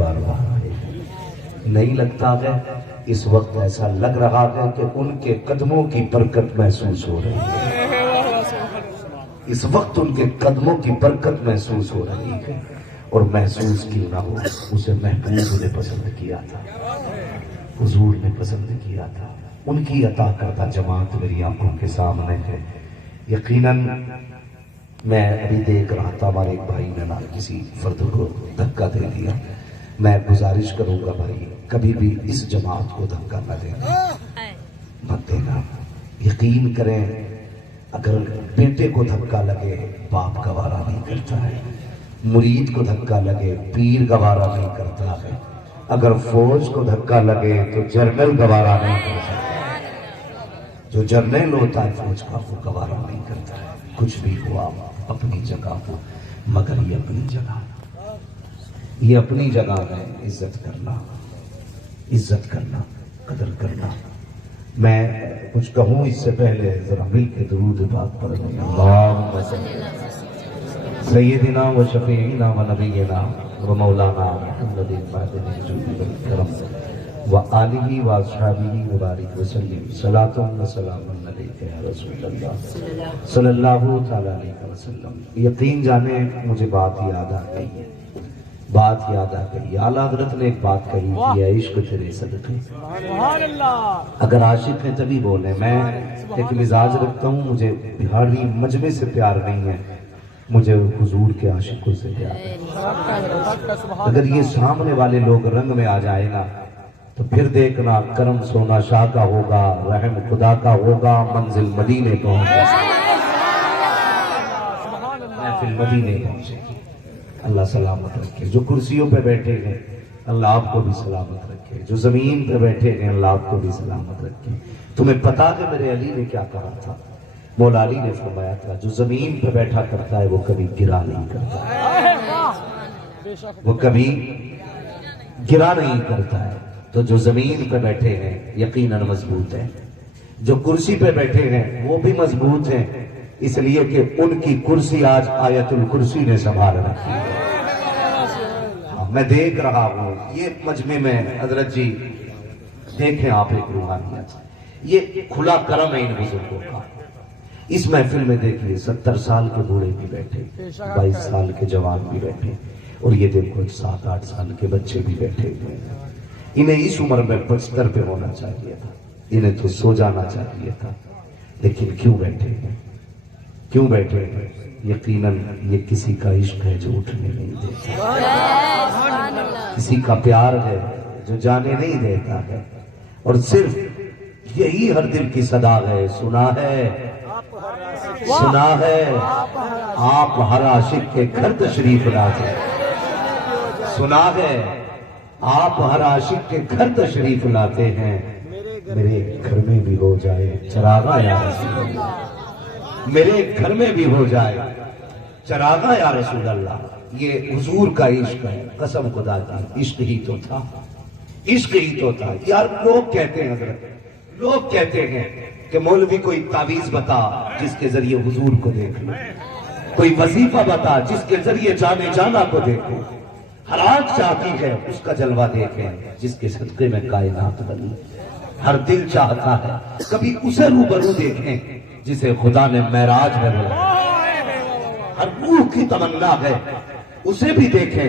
بار بار آئے ہیں۔ نہیں لگتا ہے اس وقت ایسا لگ رہا ہے کہ ان کے قدموں کی برکت محسوس ہو رہی ہے، اس وقت ان کے قدموں کی برکت محسوس ہو رہی ہے، اور محسوس کیوں نہ ہو، اسے محبوب نے پسند کیا تھا، حضور نے پسند کیا تھا۔ ان کی عطا کردہ جماعت میری آنکھوں کے سامنے ہے۔ یقیناً میں ابھی دیکھ رہا تھا ہمارے ایک بھائی نے کسی فرد کو دھکا دے دیا۔ میں گزارش کروں گا بھائی کبھی بھی اس جماعت کو دھکا نہ دینا، مت دینا۔ یقین کریں اگر بیٹے کو دھکا لگے باپ گوارا نہیں کرتا ہے، مرید کو دھکا لگے پیر گوارا نہیں کرتا ہے، اگر فوج کو دھکا لگے تو جنرل گوارا نہیں کرتا ہے، جو جنرل ہوتا ہے فوج کا وہ گوارا نہیں کرتا ہے۔ کچھ بھی ہوا اپنی جگہ ہو، مگر یہ اپنی جگہ، یہ اپنی جگہ ہے۔ عزت کرنا، عزت کرنا، قدر کرنا۔ میں کچھ کہوں اس سے پہلے ذرا مل کے درود پاک پڑھ لیں۔ اللہم سیدنا و شفیعنا و نبینا و مولانا محمد المعدن الجود والکرم و آلہ و اصحابہ مبارک وسلم، صلاۃ و سلام علیک یا رسول اللہ صلی اللہ تعالی علیہ وسلم۔ یقین جانے مجھے بات یاد آ گئی ہے، بات یاد آ گئی۔ اعلیٰ حضرت نے ایک بات کہی تھی، اے عشق تیرے صدقے۔ اگر عاشق ہیں تبھی بولیں۔ میں ایک مزاج رکھتا ہوں، مجھے بہاری مجمع سے پیار نہیں ہے، مجھے حضور کے عاشقوں سے پیار ہے۔ اگر یہ سامنے والے لوگ رنگ میں آ جائے نا تو پھر دیکھنا کرم سونا شاہ کا ہوگا، رحم خدا کا ہوگا، منزل مدینے کو ہوگا، محفل مدینے پہنچے گی۔ اللہ سلامت رکھے۔ جو کرسیوں پہ بیٹھے ہیں اللہ آپ کو بھی سلامت رکھے، جو زمین پہ بیٹھے ہیں اللہ آپ کو بھی سلامت رکھے۔ تمہیں پتا کہ میرے علی نے کیا کہا تھا؟ مولا علی نے فرمایا تھا جو زمین پہ بیٹھا کرتا ہے وہ کبھی گرا نہیں کرتا، وہ کبھی گرا نہیں کرتا ہے۔ تو جو زمین پہ بیٹھے ہیں یقیناً مضبوط ہیں، جو کرسی پہ بیٹھے ہیں وہ بھی مضبوط ہیں، اس لیے کہ ان کی کرسی آج آیت الکرسی نے سنبھال رکھی ہے۔ میں دیکھ رہا ہوں یہ مجمع میں حضرت جی دیکھیں آپ ایک روحانیت، یہ کھلا کرم ہے ان بزرگوں کا۔ اس محفل میں دیکھیے 70 سال کے بوڑھے بھی بیٹھے، 22 سال کے جوان بھی بیٹھے، اور یہ دیکھو 7-8 سال کے بچے بھی بیٹھے ہوئے ہیں۔ انہیں اس عمر میں بستر پہ ہونا چاہیے تھا، انہیں تو سو جانا چاہیے تھا، لیکن کیوں بیٹھے ہیں؟ کیوں بیٹھے ہیں؟ یقیناً یہ کسی کا عشق ہے جو اٹھنے نہیں دیتا، کسی کا پیار ہے جو جانے نہیں دیتا ہے، اور صرف یہی ہر دل کی صدا ہے۔ سنا ہے، سنا ہے آپ ہر عاشق کے گھر تشریف لاتے، سنا ہے آپ ہر عاشق کے گھر تشریف لاتے ہیں، میرے گھر میں بھی ہو جائے چراغا یا رسول اللہ، میرے گھر میں بھی ہو جائے چراغا یا رسول اللہ۔ یہ حضور کا عشق ہے، قسم خدا کی عشق ہی تو تھا، عشق ہی تو تھا۔ یار لوگ کہتے ہیں حضرت، لوگ کہتے ہیں کہ مولوی کوئی تعویذ بتا جس کے ذریعے حضور کو دیکھ لو، کوئی وظیفہ بتا جس کے ذریعے جانے جانا کو دیکھو، ہر آنکھ چاہتی ہے اس کا جلوہ دیکھیں جس کے صدقے میں کائنات بنی، ہر دل چاہتا ہے کبھی اسے روبرو دیکھیں جسے خدا نے معراج میں بلایا، ہر روح کی تمنا ہے اسے بھی دیکھیں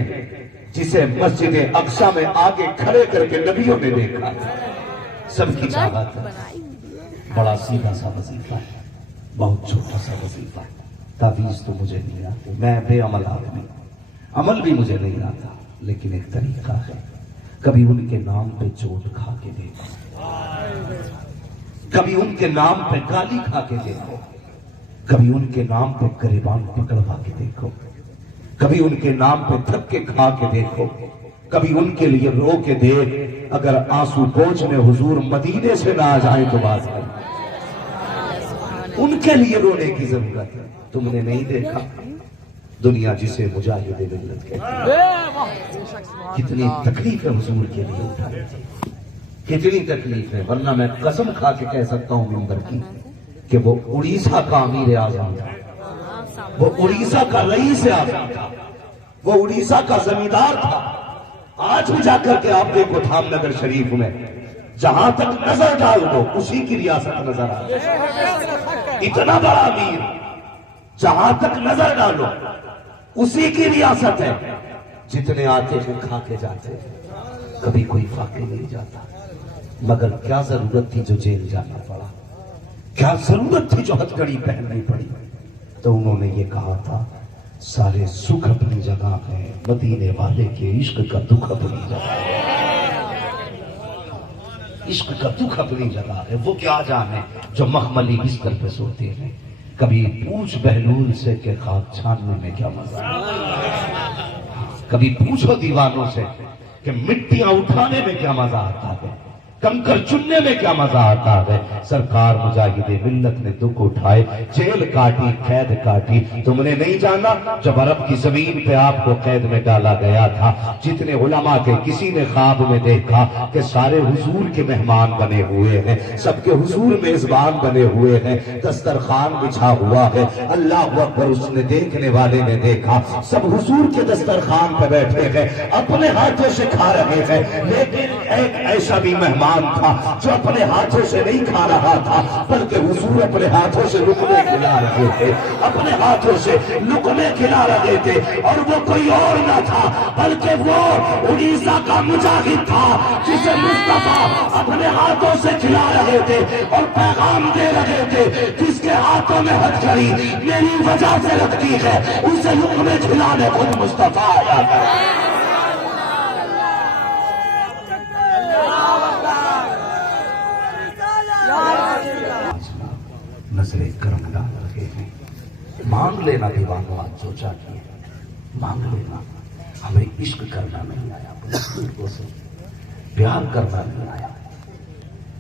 جسے مسجد اقصی میں آگے کھڑے کر کے نبیوں نے دیکھا۔ سب کی چاہت ہے، بڑا سیدھا سا وظیفہ ہے، بہت چھوٹا سا وظیفہ ہے۔ تعویذ تو مجھے نہیں آتی، میں بے عمل آدمی، عمل بھی مجھے نہیں آتا، لیکن ایک طریقہ ہے، کبھی ان کے نام پہ چوٹ کھا کے دیکھو، کبھی ان کے نام پہ گالی کھا کے دیکھو، کبھی ان کے نام پہ گریبان پکڑوا کے دیکھو، کبھی ان کے نام پہ دھکے کھا کے دیکھو، کبھی ان کے لیے رو کے دیکھ، اگر آنسو پوچھنے حضور مدینے سے نہ آ جائیں تو بات ہے، ان کے لیے رونے کی ضرورت ہے۔ تم نے نہیں دیکھا دنیا جسے مجاہد ملت کہتے ہیں، کتنی تکلیف ہے حضور کے لیے اٹھائی تھی، کتنی تکلیف ہے، ورنہ میں قسم کھا کے کہہ سکتا ہوں منبر کی کہ وہ اڑیسہ کا امیر اعظم تھا، وہ اڑیسہ کا رئیس اعظم تھا، وہ اڑیسہ کا زمیندار تھا، آج بھی جا کر کے آپ دیکھو دھام نگر شریف میں جہاں تک نظر ڈال دو اسی کی ریاست نظر آتی ہے. اتنا بڑا امیر جہاں تک نظر ڈالو اسی کی ریاست ہے. جتنے آتے ہیں کھا کے جاتے ہیں, کبھی کوئی فاقے نہیں جاتا. مگر کیا ضرورت تھی جو جیل جانا پڑا, کیا ضرورت تھی جو ہتھکڑی پہننی پڑی. تو انہوں نے یہ کہا تھا سارے سکھ اپنی جگہ ہے, مدینے والے کے عشق کا دکھ اپنی جگہ ہے. عشق کا دکھ اپنی جگہ ہے. وہ کیا جانے جو مخملی بستر پہ سوتے ہیں. کبھی پوچھ بہلول سے کہ خاک چھاننے میں کیا مزہ ہے. کبھی پوچھو دیوانوں سے کہ مٹیاں اٹھانے میں کیا مزہ آتا ہے, کنکر چننے میں کیا مزہ آتا ہے. سرکار مجاہد ملت نے دکھ اٹھائے, جیل کاٹی, قید کاٹی. تم نے نہیں جانا جب عرب کی زمین پہ آپ کو قید میں ڈالا گیا تھا, جتنے علماء تھے کسی نے خواب میں دیکھا کہ سارے حضور کے مہمان بنے ہوئے ہیں, سب کے حضور میزبان بنے ہوئے ہیں, دسترخوان بچھا ہوا ہے. اللہ اکبر. اس نے دیکھنے والے نے دیکھا سب حضور کے دسترخوان پہ بیٹھے ہیں, اپنے ہاتھوں سے کھا رہے ہیں. لیکن ایک ایسا بھی مہمان تھا جو اپنے ہاتھوں سے نہیں کھا رہا تھا, بلکہ حضور اپنے ہاتھوں سے لقمے کھلا رہے تھے, اپنے ہاتھوں سے لقمے کھلا رہے تھے. اور وہ کوئی اور نہ تھا بلکہ وہ اڑیسہ کا مجاہد تھا جسے مصطفیٰ اپنے ہاتھوں سے کھلا رہے تھے اور پیغام دے رہے تھے. جس کے ہاتھوں میں ہتھکڑی میری وجہ سے لگتی ہے اسے لقمے کھلانے خود مصطفیٰ آیا ہے. نظر کرم ڈال رہے ہیں. مانگ لینا دیوانوں آج جو چاہیے مانگ لینا. ہمیں عشق کرنا نہیں آیا, پیار کرنا نہیں آیا,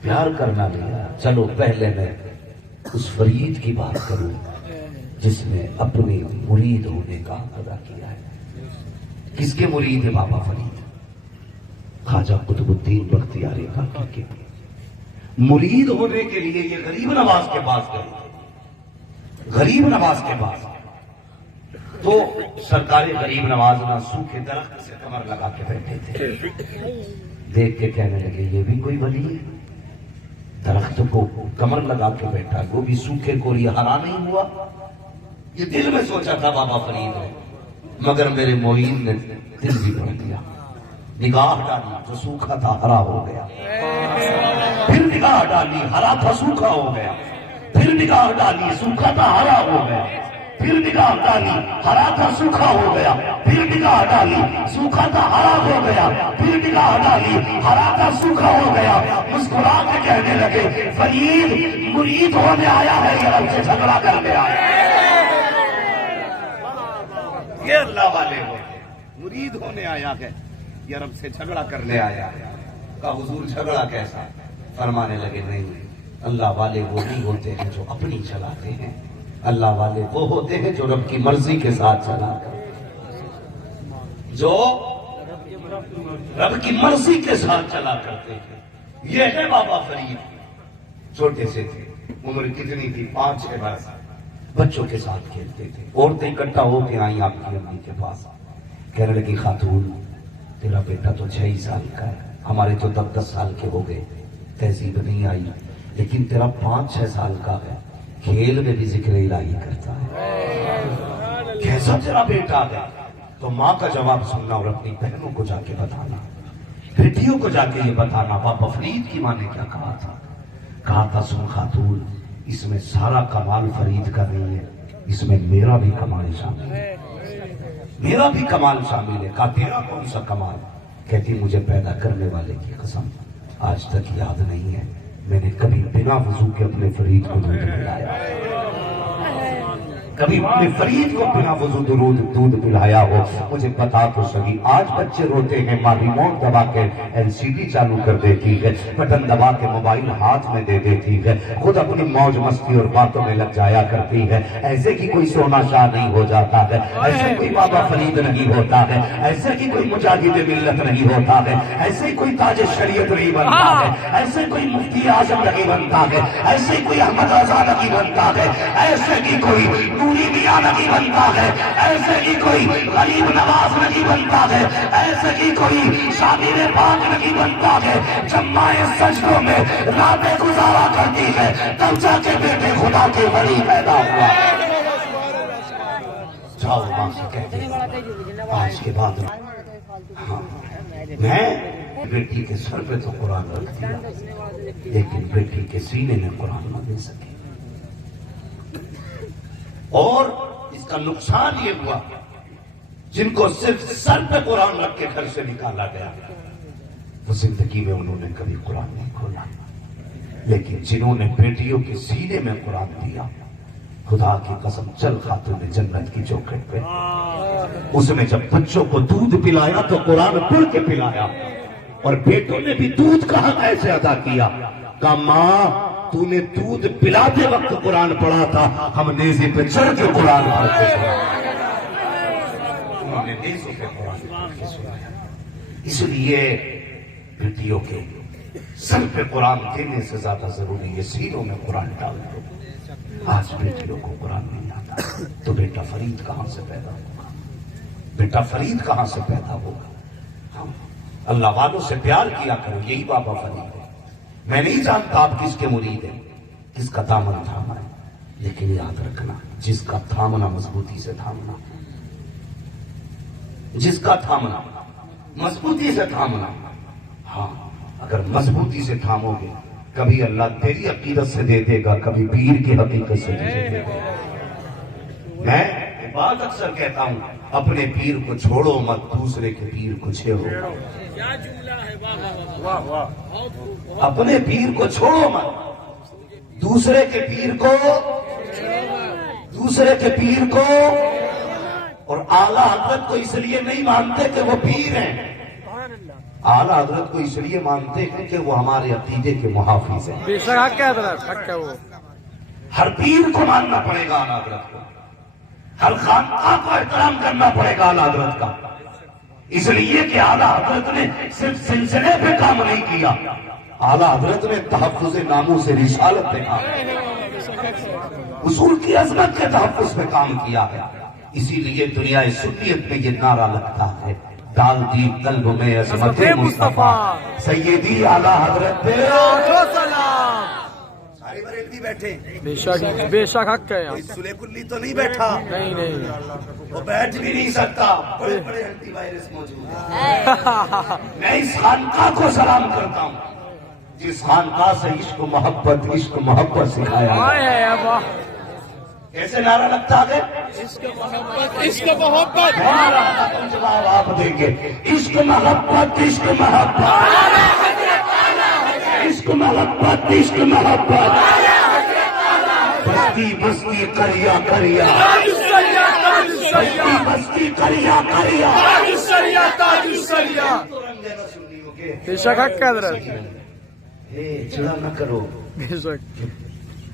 پیار کرنا نہیں آیا. چلو پہلے میں اس فرید کی بات کروں جس نے اپنی مرید ہونے کا ادا کیا ہے. کس کے مرید ہے بابا فرید؟ خواجہ قطب الدین بختیاری کاکی کے مرید ہونے کے لیے یہ غریب نواز کے پاس گئے تھے. غریب نواز کے پاس تو سرکار غریب نواز نہ سوکھے درخت سے کمر لگا کے بیٹھے تھے. دیکھ کے کہنے لگے یہ بھی کوئی ولی ہے, درخت کو کمر لگا کے بیٹھا, وہ بھی سوکھے کو یہ ہرا نہیں ہوا. یہ دل میں سوچا تھا بابا فرید ہے, مگر میرے معین نے دل بھی پڑھ دیا. نگاہ ڈالی جو سوکھا تھا ہرا ہو گیا, پھر نگاہ ڈالی ہرا تھا سوکھا ہو گیا, پھر نگاہ ڈالی سوکھا تھا ہرا ہو گیا, پھر نگاہ ڈالی ہرا تھا سوکھا ہو گیا, پھر نگاہ ڈالی سوکھا تھا ہرا ہو گیا, پھر نگاہ ڈالی ہرا تھا سوکھا ہو گیا. مسکرا کے کہنے لگے فرید مرید ہونے آیا ہے یا رب سے جھگڑا کرنے آیا ہے؟ یہ اللہ والے ہوتے ہیں, مرید ہونے آیا ہے یا رب سے جھگڑا کرنے آیا ہے. کہا حضور جھگڑا کیسا؟ فرمانے لگے نہیں, اللہ والے وہ نہیں ہوتے ہیں جو اپنی چلاتے ہیں, اللہ والے وہ ہوتے ہیں جو رب کی مرضی کے ساتھ چلا کر, جو رب کی مرضی کے ساتھ چلا کرتے ہیں. یہ ہے بابا فرید. چھوٹے سے تھے, عمر کتنی تھی 5-6 برس, بچوں کے ساتھ کھیلتے تھے. عورتیں اکٹھا ہو کے آئیں آپ کی امی کے پاس, کہنے لگی خاتون تیرا بیٹا تو 6 سال کا ہے, ہمارے تو 10 سال کے ہو گئے, تہذیب نہیں آئی, لیکن تیرا 5-6 سال کا ہے, کھیل میں بھی ذکر الہی کرتا ہے, کیسا تیرا بیٹا ہے؟ تو ماں کا جواب سننا اور اپنی بہنوں کو جا کے بتانا, بیٹیوں کو جا کے یہ بتانا بابا فرید کی ماں نے کیا کہا تھا. کہا تھا سن خاتون, اس میں سارا کمال فرید کا نہیں ہے, اس میں میرا بھی کمال شامل ہے, میرا بھی کمال شامل ہے. کہا تیرا کون سا کمال؟ کہتی مجھے پیدا کرنے والے کی قسم آج تک یاد نہیں ہے میں نے کبھی بنا وضو کے اپنے فرید کو دودھ پلایا, کبھی اپنے فرید کو بنا وضو دودھ پلایا ہو. مجھے پتا تو صحیح. آج بچے روتے ہیں, ماں ریموٹ دبا کے LCD چالو کر دیتی ہے, بٹن دبا کے موبائل ہاتھ میں دے دیتی ہے, خود اپنی موج مستی اور باتوں میں لگ جایا کرتی ہے. ایسے کی کوئی سونا شاہ نہیں ہو جاتا ہے, ایسے کوئی بابا فرید نہیں ہوتا ہے, ایسے کی کوئی مجاہد ملت نہیں ہوتا ہے, ایسے کوئی تاج شریعت نہیں بنتا ہے, ایسے کوئی مفتی اعظم نہیں بنتا ہے, ایسے کوئی احمد رضا نہیں بنتا ہے, ایسے کی کوئی نوری میاں نہیں بنتا ہے، ایسے ہی کوئی غریب نواز نہیں بنتا ہے، ایسے ہی کوئی شامل پاک نہیں بنتا ہے۔ جب مائیں سجدوں میں راتیں گزارا کرتی ہے تب جا کے بیٹے خدا کے ولی پیدا ہوا۔ جاؤ ماں سے کہہ دیں آج کے بعد میں بیٹی کے سر پہ تو قرآن رکھ دیا، لیکن بیٹی کے سینے میں قرآن نہ دے سکے۔ اور اس کا نقصان یہ ہوا جن کو صرف سر پہ قرآن رکھ کے گھر سے نکالا گیا وہ زندگی میں انہوں نے کبھی قرآن نہیں کھولا، لیکن جنہوں نے بیٹیوں کے سینے میں قرآن دیا، خدا کی قسم چل خاتون جنت کی چوکھٹ پہ اس نے جب بچوں کو دودھ پلایا تو قرآن پڑھ کے پلایا، اور بیٹوں نے بھی دودھ کا حق ایسے ادا کیا، کہا ماں تو نے دودھ پلاتے وقت قرآن پڑھا تھا، ہم نیزے پہ چڑھ کے قرآن پڑھتے سنا، انہوں نے نیزوں پہ قرآن پڑھ کے سنایا۔ اس لیے بیٹیوں کے سر پہ قرآن دینے سے زیادہ ضروری ہے سینوں میں قرآن ڈال دو۔ آج بیٹیوں کو قرآن نہیں آتا تو بیٹا فرید کہاں سے پیدا ہوگا؟ بیٹا فرید کہاں سے پیدا ہوگا؟ ہم اللہ والوں سے پیار کیا کرو، یہی بابا فرید ہے۔ میں نہیں جانتا آپ کس کے مرید ہیں، کس کا دامن تھاما ہے، لیکن یاد رکھنا جس کا تھامنا مضبوطی سے تھامنا، جس کا تھامنا مضبوطی سے تھامنا، ہاں اگر مضبوطی سے تھامو گے کبھی اللہ تیری عقیدت سے دے دے گا، کبھی پیر کی حقیقت سے دے دے گا۔ میں بات اکثر کہتا ہوں اپنے پیر کو چھوڑو مت، دوسرے کے پیر کو چھیڑو۔ اپنے پیر کو چھوڑو مت، دوسرے کے پیر کو، دوسرے کے پیر کو، اور اعلیٰ حضرت کو اس لیے نہیں مانتے کہ وہ پیر ہیں، اعلیٰ حضرت کو اس لیے مانتے ہیں کہ وہ ہمارے عقیدے کے محافظ ہیں۔ بے شک حق ہے حضرت، حق ہے وہ۔ ہر پیر کو ماننا پڑے گا اعلیٰ حضرت کو، ہر خانقاہ کو احترام کرنا پڑے گا اعلیٰ حضرت کا، اس لیے کہ اعلیٰ حضرت نے صرف سلسلے پہ کام نہیں کیا، اعلیٰ حضرت نے تحفظ ناموس رسالت پہ کام کیا، اصول کی عظمت کے تحفظ پہ کام کیا ہے۔ اسی لیے دنیا سنیت میں یہ نعرہ لگتا ہے، ڈال دی قلب میں عظمت مصطفیٰ سیدی اعلیٰ حضرت پہ سلام۔ سارے بریلوی بیٹھے، بے شک حق ہے، سلے کلی تو نہیں بیٹھا، نہیں نہیں، وہ بیٹھ بھی نہیں سکتا، بڑے بڑے اینٹی وائرس موجود ہیں۔ میں اس خانقاہ کو سلام کرتا ہوں جس خانقاہ سے عشق محبت سکھایا ہے۔ کیسے نعرہ لگتا ہے؟ عشق محبت، جواب آپ دیں گے، عشق محبت، عشق محبت، عشق محبت، عشق محبت، بستی بستی کریا کریا، بستی بستی کریا کریا، بے شک حق ہے حضرت، چڑا نہ کرو، بے شک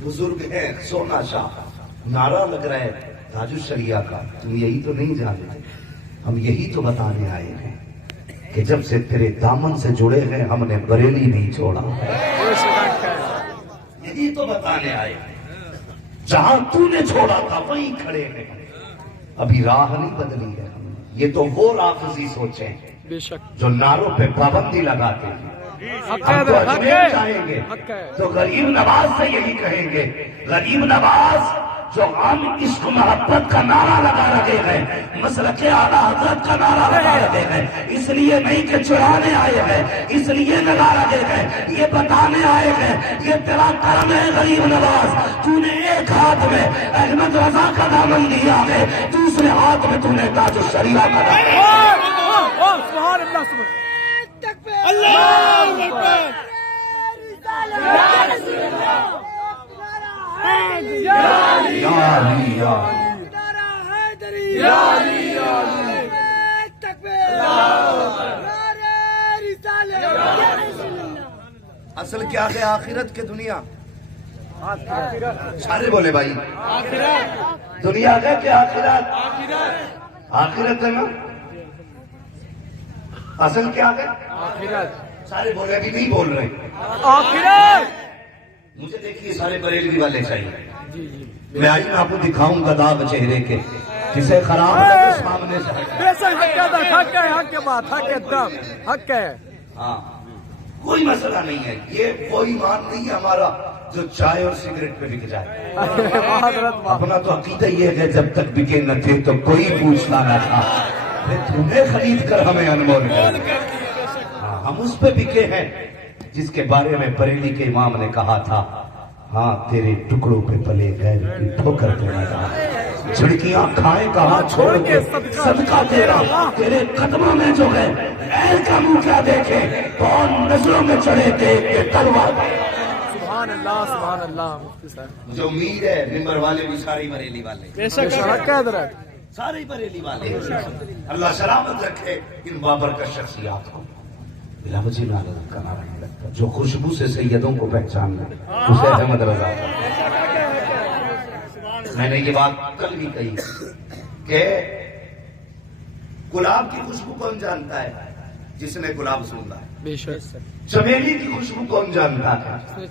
بزرگ ہے سونا شاہ، نعرہ لگ رہا ہے تاج الشریعہ کا، تم یہی تو نہیں جانتے، ہم یہی تو بتانے آئے ہیں کہ جب سے تیرے دامن سے جڑے ہیں ہم نے بریلی نہیں چھوڑا، یہی تو بتانے آئے ہیں، جہاں تو نے چھوڑا تھا وہیں کھڑے ہیں، ابھی راہ نہیں بدلی ہے، یہ تو وہ رافضی سوچیں بے شک جو نعروں پہ پابندی لگاتے ہیں۔ ہم تو اجمیر جائیں گے تو غریب نواز سے یہی کہیں گے، غریب نواز جو ہم عشق محبت کا نعرہ لگا رہے ہیں، مسلک اعلیٰ حضرت کا نعرہ لگا رہے ہیں، اس لیے نہیں کہ چرانے آئے ہیں، اس لیے لگا رہے ہیں، یہ بتانے آئے ہیں، یہ تیرا کرم ہے غریب نواز، تو نے ایک ہاتھ میں احمد رضا کا دامن دیا ہے، دوسرے ہاتھ میں تو نے تاج الشریعہ کا دامن دیا ہے۔ سبحان اللہ، سبحان اللہ اکبر، اصل کیا ہے آخرت کے دنیا؟ سارے بولے بھائی، دنیا ہے کہ آخرت؟ آخرت ہے نا، اصل کیا ہے؟ آخرت، سارے بولے ابھی نہیں بول رہے، آخرت، مجھے دیکھیے سارے بریلوی والے چاہیے، جی جی میں آئینہ آپ کو دکھاؤں گا داغ چہرے کے، جسے خراب لگے سامنے سے ہٹ۔ بے شک حق ہے درست، حق ہے، حق کے بات، حق ہے دم، حق ہے. ہاں کوئی مسئلہ نہیں ہے، یہ وہ ایمان نہیں ہے ہمارا جو چائے اور سگریٹ پہ بک جائے۔ اپنا تو عقیدہ یہ ہے جب تک بکے نہ تھے تو کوئی پوچھنا نہ تھا، تمہیں خرید کر ہمیں انمول کر۔ ہاں ہم اس پہ بکے ہیں جس کے بارے میں بریلی کے امام نے کہا تھا، ہاں تیرے ٹکڑوں پہ پلے غیر کی ٹھوکر پہ نہ جا، جھڑکیاں کھائے کہاں چھوڑ کے صدقہ تیرا تیرے قدموں میں جو ہے، غیر کا منہ کیا دیکھے کون نظروں میں چڑھے دیکھ کے تلوار۔ سبحان اللہ، سبحان اللہ. مفتی صاحب جو امید ہے ممبر والے بھی سارے بریلی والے، بے شک حق ہے درست. سارے بریلی والے۔ اللہ سلامت رکھے ان بابرکت شخصیات کو۔ بلا وجہ میں عدالت کا نعرہ نہیں لگتا، جو خوشبو سے سیدوں کو پہچان لے اسے احمد رضا۔ میں نے یہ بات کل بھی کہی کہ گلاب کی خوشبو کون جانتا ہے؟ جس نے گلاب سونگا ہے۔ بے شک. چمیلی کی خوشبو کون جانتا ہے؟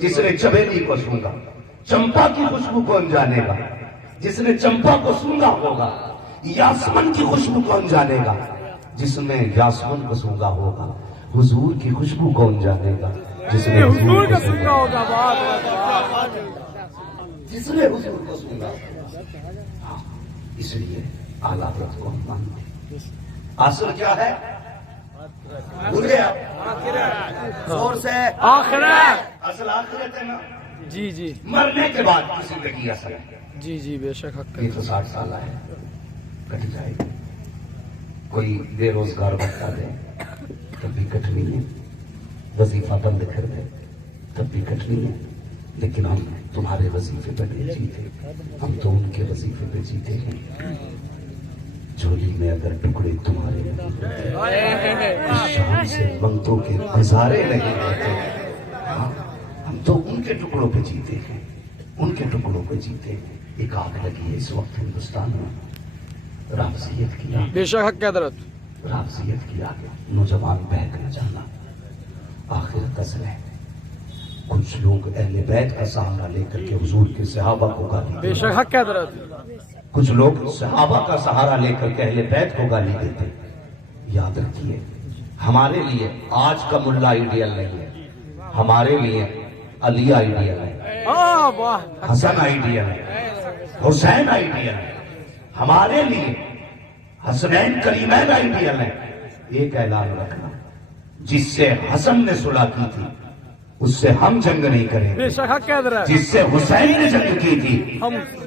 جس نے چمیلی کو سونگا۔ چمپا کی خوشبو کون جانے گا؟ جس نے چمپا کو سونگا ہوگا۔ یاسمن کی خوشبو کون جانے گا؟ جس نے یاسمن کو سونگا ہوگا۔ حضور کی خوشبو کون جانے گا؟ جس نے حضور کا سنگا ہوگا. بات جس نے حضور کو سونگا ہوگا۔ اس لیے اعلیٰ حضرت کو ہم مانتے ہیں۔ اصل کیا ہے؟ بھولے آپ زور سے آخرت. اصل آخرت ہے نا؟ جی جی مرنے کے بعد کسی پہ کی اثر ہے۔ جی جی بے شک حق ہے. یہ تو 60 سالہ ہے، کٹ جائے گی۔ کوئی بے روزگار بتا دے تب بھی کٹنی ہے، وظیفہ بند کر دے تب بھی کٹنی ہے، لیکن ہم تمہارے وظیفے پہ نہیں جیتے، ہم تو ان کے وظیفے پہ جیتے ہیں۔ جھولی میں اگر ٹکڑے تمہارے نہیں ہوتے، اس شام سے منگتوں کے گزارے نہیں ہوتے، ہاں ہم تو ان کے ٹکڑوں پہ جیتے ہیں، ان کے ٹکڑوں پہ جیتے ہیں۔ ایک آگ لگی ہے اس وقت ہندوستان میں، رافضیت کی آگ، بے شک حق ہے درست. رافضیت کی آگ، نوجوان بہک نہ جانا، آخرت اصل ہے۔ کچھ لوگ اہل بیت کا سہارا لے کر کے حضور کے صحابہ کو گالی بے دیتے، شک حق ہے درست. کچھ لوگ صحابہ کا سہارا لے کر کے اہل بیت کو گالی دیتے۔ یاد رکھیے ہمارے لیے آج کا ملا آئیڈیل نہیں ہے، ہمارے لیے علی آئیڈیل ہے، واہ. حسن آئیڈیل ہے، حسین آئیڈیل ہے، ہمارے لیے حسنین کریمین آئیڈیل ہے۔ ایک اعلان رکھنا، جس سے حسن نے صلح کی تھی اس سے ہم جنگ نہیں کریں بے گے، شک حق ہے درست. جس سے حسین نے جنگ کی تھی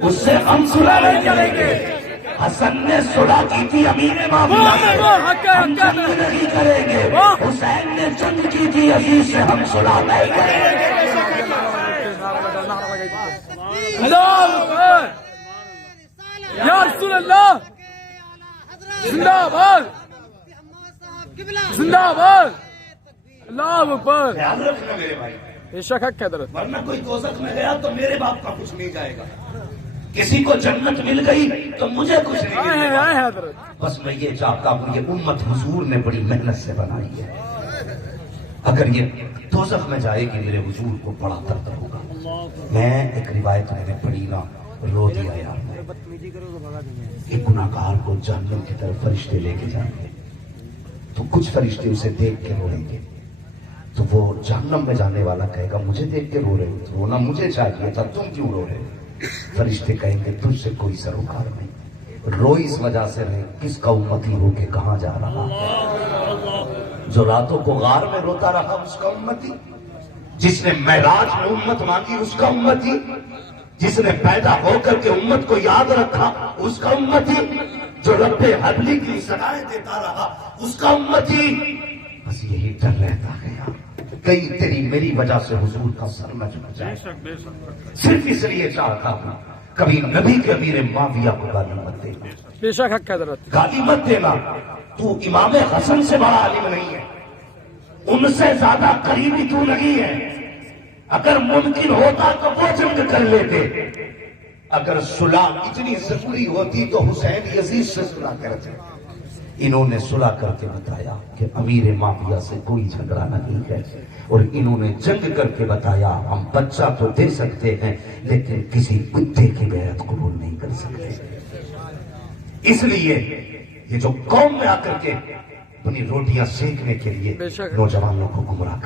اس سے ہم صلح نہیں کریں گے۔ حسن نے صلح کی تھی امیر معاویہ سے، ہم جنگ نہیں کریں گے۔ حسین نے جنگ کی تھی عزیز سے، ہم صلح نہیں کریں گے۔ اللہ اکبر. یا رسول اللہ زندہ باد، زندہ باد. اللہ اکبر. خیال رکھنا میرے بھائی، بے شک حق ہے درست. ورنہ کوئی دوزخ میں گیا تو میرے باپ کا کچھ نہیں جائے گا، کسی کو جنت مل گئی تو مجھے کچھ نہیں آئے ملے ہیں، گا۔ آئے ہیں حضرت. بس میں یہ چاہتا ہوں، یہ امت حضور نے بڑی محنت سے بنائی ہے، اگر یہ دوزخ میں جائے گی میرے حضور کو بڑا درد ہوگا۔ میں ایک روایت میں نے پڑھی نا، رو دیا یار میں۔ ایک گناہگار کو جہنم کی طرف فرشتے لے کے جائیں گے تو کچھ فرشتے اسے دیکھ کے روئیں گے، تو وہ جہنم میں جانے والا کہے گا مجھے دیکھ کے رو رہے ہو، تو رونا مجھے چاہیے تھا، تم کیوں رو رہے ہو؟ فرشتے کہیں گے تجھ سے کوئی سروکار نہیں، رو اس وجہ سے رہے کس کا امتی ہو کے کہاں جا رہا ہے؟ جو راتوں کو غار میں روتا رہا اس کا امتی، جس نے معراج میں امت مانگی اس کا امتی، جس نے پیدا ہو کر کے امت کو یاد رکھا اس کا امتی، جو رب حبلی کی سدائیں دیتا رہا اس کا امتی۔ بس یہی ڈر رہتا ہے یار کہیں تیری میری وجہ سے حضور کا سر نہ جھک جائے، صرف اس لیے چاہتا ہوں کبھی نبی کے امیر معاویہ کو گالی مت دینا، بے شک حق ہے حضرت. گالی مت دینا۔ تو امام حسن سے بڑا عالم نہیں ہے، ان سے زیادہ قریبی تو نہیں ہے، اگر ممکن ہوتا تو وہ جنگ کر لیتے، اگر صلح اتنی ضروری ہوتی تو حسین یزید سے صلح کرتے، انہوں نے صلح کر کے بتایا کہ امیر معاویہ سے کوئی جھگڑا نہیں ہے، اور انہوں نے جنگ کر کے بتایا ہم بچہ تو دے سکتے ہیں لیکن کسی کتے کی بیعت قبول نہیں کر سکتے۔ اس لیے یہ جو قوم میں آ کر کے اپنی روٹیاں سینکنے کے لیے بے شک۔ نوجوانوں کو گمراہ کر